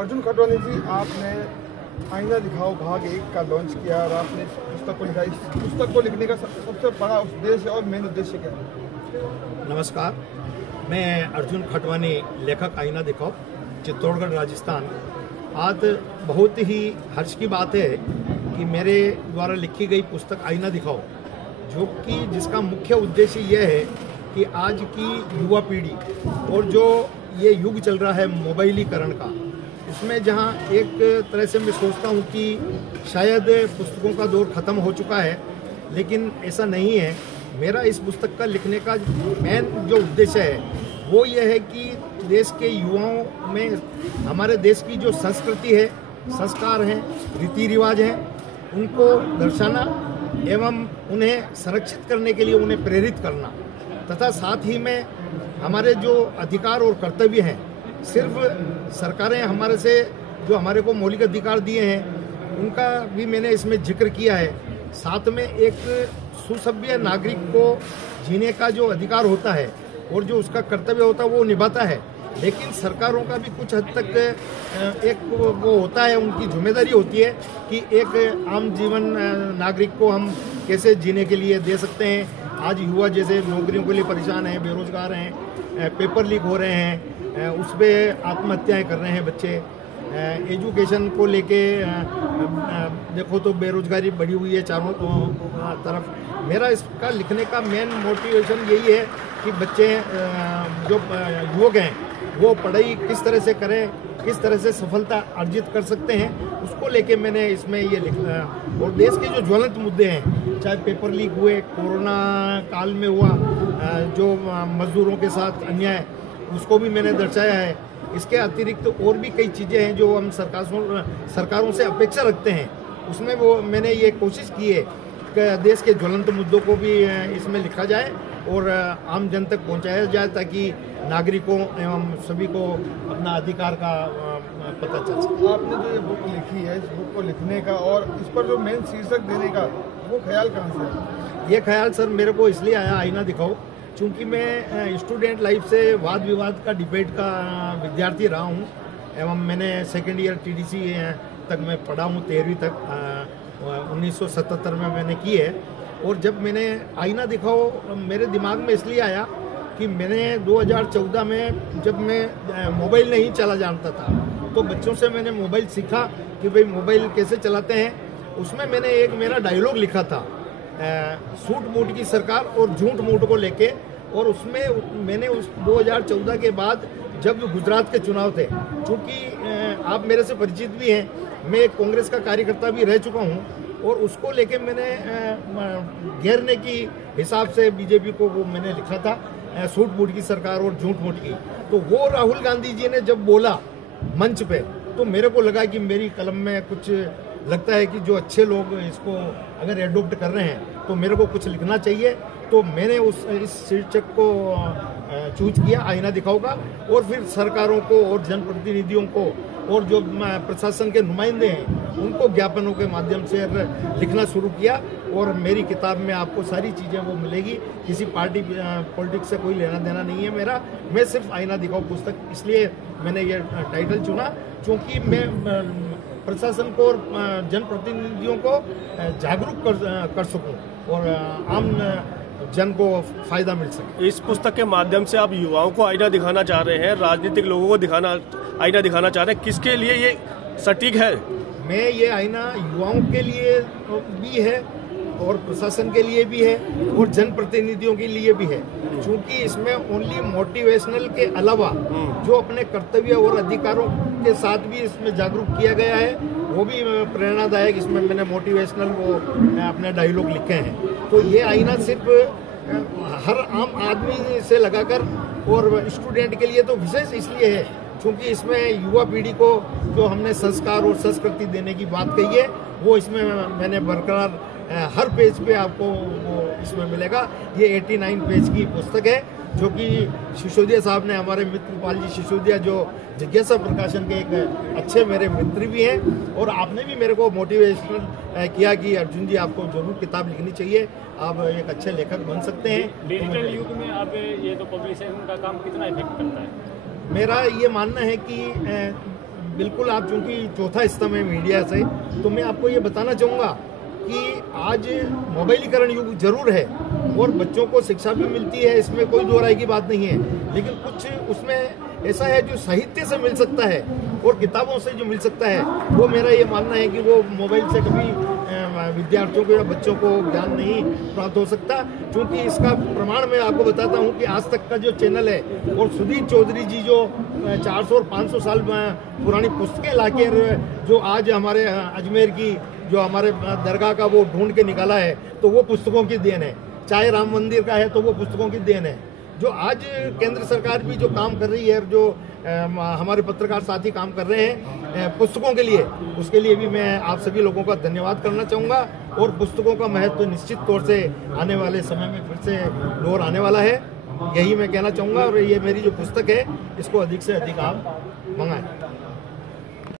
अर्जुन खटवानी जी, आपने आईना दिखाओ भाग 1 का लॉन्च किया और आपने इस पुस्तक को लिखा। इस पुस्तक को लिखने का सबसे बड़ा उद्देश्य और मेन उद्देश्य क्या है? नमस्कार, मैं अर्जुन खटवानी, लेखक, आईना दिखाओ, चित्तौड़गढ़, राजस्थान। आज बहुत ही हर्ष की बात है कि मेरे द्वारा लिखी गई पुस्तक आईना दिखाओ, जो कि जिसका मुख्य उद्देश्य यह है कि आज की युवा पीढ़ी और जो ये युग चल रहा है मोबाइलीकरण का, उसमें जहाँ एक तरह से मैं सोचता हूँ कि शायद पुस्तकों का दौर ख़त्म हो चुका है, लेकिन ऐसा नहीं है। मेरा इस पुस्तक का लिखने का मेन जो उद्देश्य है वो ये है कि देश के युवाओं में हमारे देश की जो संस्कृति है, संस्कार हैं, रीति रिवाज हैं, उनको दर्शाना एवं उन्हें संरक्षित करने के लिए उन्हें प्रेरित करना, तथा साथ ही में हमारे जो अधिकार और कर्तव्य हैं, सिर्फ सरकारें हमारे से जो हमारे को मौलिक अधिकार दिए हैं उनका भी मैंने इसमें जिक्र किया है। साथ में एक सुसभ्य नागरिक को जीने का जो अधिकार होता है और जो उसका कर्तव्य होता है वो निभाता है, लेकिन सरकारों का भी कुछ हद तक एक वो होता है, उनकी जिम्मेदारी होती है कि एक आम जीवन नागरिक को हम कैसे जीने के लिए दे सकते हैं। आज युवा जैसे नौकरियों के लिए परेशान हैं, बेरोजगार हैं, पेपर लीक हो रहे हैं, उस पर आत्महत्याएं कर रहे हैं बच्चे। एजुकेशन को लेके देखो तो बेरोजगारी बढ़ी हुई है चारों तरफ। मेरा इसका लिखने का मेन मोटिवेशन यही है कि बच्चे जो युवक हैं वो पढ़ाई किस तरह से करें, किस तरह से सफलता अर्जित कर सकते हैं, उसको लेके मैंने इसमें ये लिखा। और देश के जो ज्वलंत मुद्दे हैं, चाहे पेपर लीक हुए, कोरोना काल में हुआ जो मजदूरों के साथ अन्याय, उसको भी मैंने दर्शाया है। इसके अतिरिक्त और भी कई चीज़ें हैं जो हम सरकारों से अपेक्षा रखते हैं, उसमें वो मैंने ये कोशिश की है कि देश के ज्वलंत मुद्दों को भी इसमें लिखा जाए और आम जन तक पहुंचाया जाए, ताकि नागरिकों एवं सभी को अपना अधिकार का पता चल सके। आपने जो ये बुक लिखी है, इस बुक को लिखने का और इस पर जो मेन शीर्षक देने का, वो ख्याल कहाँ से आया? ये ख्याल सर मेरे को इसलिए आया, आईना दिखाओ, क्योंकि मैं स्टूडेंट लाइफ से वाद विवाद का, डिबेट का विद्यार्थी रहा हूँ एवं मैंने सेकेंड ईयर TDC तक मैं पढ़ा हूँ, 13वीं तक 1977 में मैंने की है। और जब मैंने आईना दिखाओ मेरे दिमाग में इसलिए आया कि मैंने 2014 में जब मैं मोबाइल नहीं चला जानता था, तो बच्चों से मैंने मोबाइल सीखा कि भाई मोबाइल कैसे चलाते हैं। उसमें मैंने एक मेरा डायलॉग लिखा था, सूट बूट की सरकार और झूठ मूठ को लेके। और उसमें मैंने उस 2014 के बाद जब गुजरात के चुनाव थे, चूँकि आप मेरे से परिचित भी हैं, मैं कांग्रेस का कार्यकर्ता भी रह चुका हूँ, और उसको लेके मैंने घेरने की हिसाब से बीजेपी को वो मैंने लिखा था, सूट बूट की सरकार और झूठ मूठ की। तो वो राहुल गांधी जी ने जब बोला मंच पे, तो मेरे को लगा कि मेरी कलम में कुछ लगता है कि जो अच्छे लोग इसको अगर एडोप्ट कर रहे हैं तो मेरे को कुछ लिखना चाहिए। तो मैंने इस शीर्षक को चूज किया, आईना दिखाओ का, और फिर सरकारों को और जनप्रतिनिधियों को और जो प्रशासन के नुमाइंदे हैं उनको ज्ञापनों के माध्यम से लिखना शुरू किया। और मेरी किताब में आपको सारी चीज़ें वो मिलेगी, किसी पार्टी पॉलिटिक्स से कोई लेना देना नहीं है मेरा। मैं सिर्फ आईना दिखाओ पुस्तक, इसलिए मैंने ये टाइटल चुना क्योंकि मैं प्रशासन को और जनप्रतिनिधियों को जागरूक कर सकूं और आम जन को फायदा मिल सके। इस पुस्तक के माध्यम से आप युवाओं को आईना दिखाना चाह रहे हैं, राजनीतिक लोगों को आईना दिखाना चाह रहे हैं, किसके लिए ये सटीक है? मैं ये आईना युवाओं के लिए भी है और प्रशासन के लिए भी है और जनप्रतिनिधियों के लिए भी है, क्योंकि इसमें ओनली मोटिवेशनल के अलावा जो अपने कर्तव्य और अधिकारों के साथ भी इसमें जागरूक किया गया है, वो भी प्रेरणादायक। इसमें मैंने मोटिवेशनल वो अपने डायलॉग लिखे हैं। तो ये आईना सिर्फ हर आम आदमी से लगाकर और स्टूडेंट के लिए तो विशेष इसलिए है क्योंकि इसमें युवा पीढ़ी को जो हमने संस्कार और संस्कृति देने की बात कही है वो इसमें मैंने बरकरार हर पेज पे आपको वो इसमें मिलेगा। ये 89 पेज की पुस्तक है जो कि सिसोदिया साहब ने, हमारे मित्र गोपाल जी सिसोदिया जो जिज्ञासा प्रकाशन के एक अच्छे मेरे मित्र भी हैं, और आपने भी मेरे को मोटिवेशनल किया कि अर्जुन जी आपको जरूर किताब लिखनी चाहिए, आप एक अच्छे लेखक बन सकते हैं। डिजिटल युग में आप ये तो पब्लिशिंग का काम कितना इफेक्ट करता है? मेरा ये मानना है कि बिल्कुल, आप चूंकि चौथा स्तंभ है मीडिया से, तो मैं आपको ये बताना चाहूँगा कि आज मोबाइलीकरण युग जरूर है और बच्चों को शिक्षा भी मिलती है, इसमें कोई दो राय की बात नहीं है, लेकिन कुछ उसमें ऐसा है जो साहित्य से मिल सकता है और किताबों से जो मिल सकता है, वो मेरा ये मानना है कि वो मोबाइल से कभी विद्यार्थियों को या बच्चों को ज्ञान नहीं प्राप्त हो सकता। क्योंकि इसका प्रमाण मैं आपको बताता हूँ कि आज तक का जो चैनल है और सुधीर चौधरी जी जो 400 और 500 साल पुरानी पुस्तकें लाकर जो आज हमारे अजमेर की जो हमारे दरगाह का वो ढूंढ के निकाला है, तो वो पुस्तकों की देन है। चाहे राम मंदिर का है तो वो पुस्तकों की देन है। जो आज केंद्र सरकार भी जो काम कर रही है, जो हमारे पत्रकार साथी काम कर रहे हैं पुस्तकों के लिए, उसके लिए भी मैं आप सभी लोगों का धन्यवाद करना चाहूँगा। और पुस्तकों का महत्व निश्चित तौर से आने वाले समय में फिर से दौर आने वाला है, यही मैं कहना चाहूँगा। और ये मेरी जो पुस्तक है, इसको अधिक से अधिक आप मंगाएं।